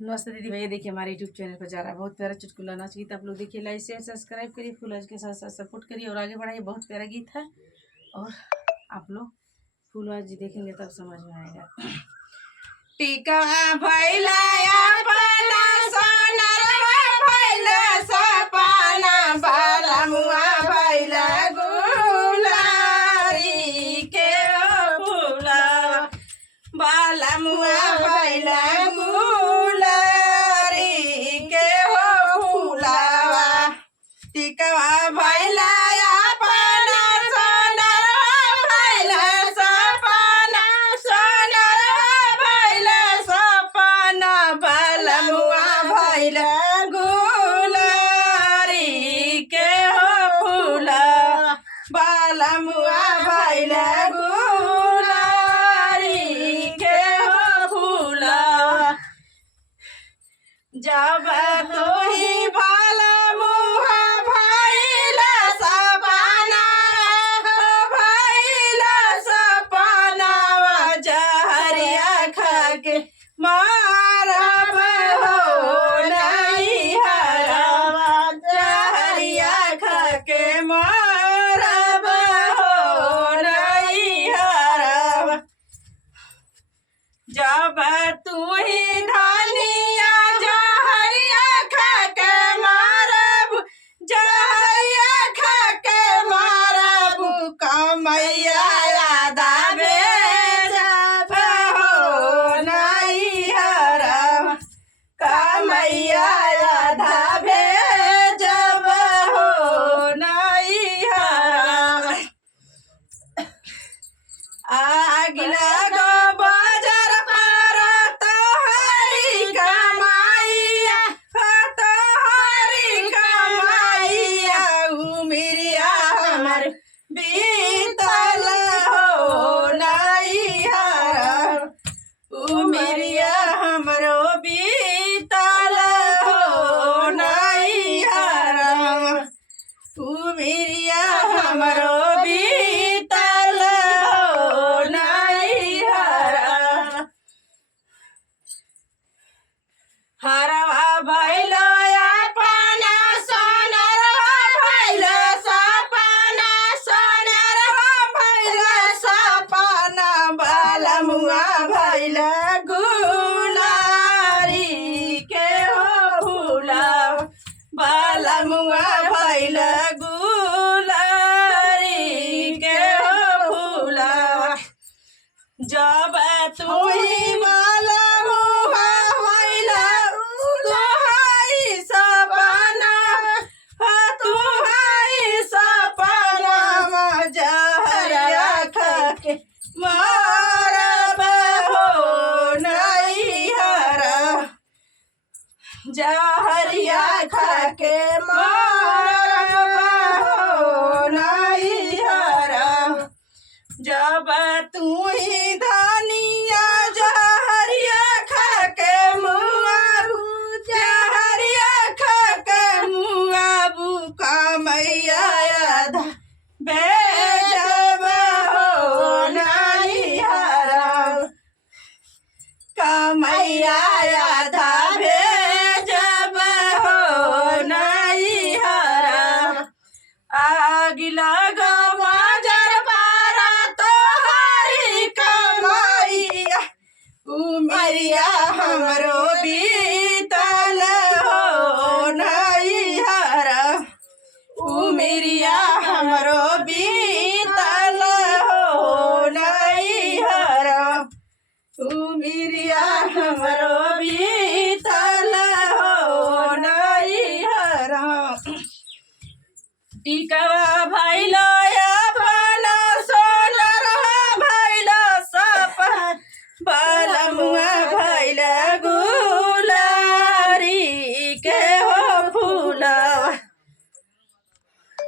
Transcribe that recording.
नमस्ते दीदी भैया, देखिए हमारे यूट्यूब चैनल पर जा रहा है बहुत प्यारा चुटकुला नाच गीत। आप लोग देखिए, लाइक शेयर सब्सक्राइब करिए, फुल आज के साथ साथ सपोर्ट करिए और आगे बढ़ाइए। बहुत प्यारा गीत है और आप लोग फुल आज देखेंगे तब समझ में आएगा। टीका भैला अपना सोनरवा भैला सपना बाला मुआ भैला गुलारी के फूला बाला मुआ भैला गुलारी के हो फूलावा। टिकवा भैला अपना सोनरवा भैला सपना सोनरवा भैला सपना बाला मुआ भैला गुलारी के हो फूला बाला मुआ भैला जब तू ही भाला मुहा भैला सपना जहरिया खा के मारब हो नहीं हरवा जहरिया खा के मारब हो नहीं हरवा। जब तू ही धनिया जहरिया खा के मारब जहरिया खा के मारब कमैया याद भेजब हो नहीं हरब कमैया याद भेजब हो नहीं हरब। आग लगो बाजार पर तोहरी कमाइया उमिरिया हमर बीतल हो नहीं हरब उमिरिया हमरो बीतल हो नहीं हरब उमिरिया हमरो बीतल हो नहीं हरब। हरवा भैला अपना सोनरवा भैला सपना सोनरवा भैला सपना बाला मुआ भैला गुलारी के हो फूला बाला मुआ भैला गुलारी के हो फूला। जब तू ही बाला मुआ भैला तुहाई सपना जहरिया खा के मारब हो नहीं हरब जहरिया खा के मारब हो नहीं हरब। जब तू ही धनिया जहरिया खा के मुआबू जहरिया खा के मुआबू कमैया याद भेजब हो नहीं हरब कमैया याद भेजब हो नहीं हरब। आग लगो बाजार पर तोहरी कमाइया उमरिया हमरो बीतल हो नहीं हरब उमरिया हमरो बीतल हो नहीं हरब उमरिया हमरो बीतल हो नहीं हरब। टिकवा भैला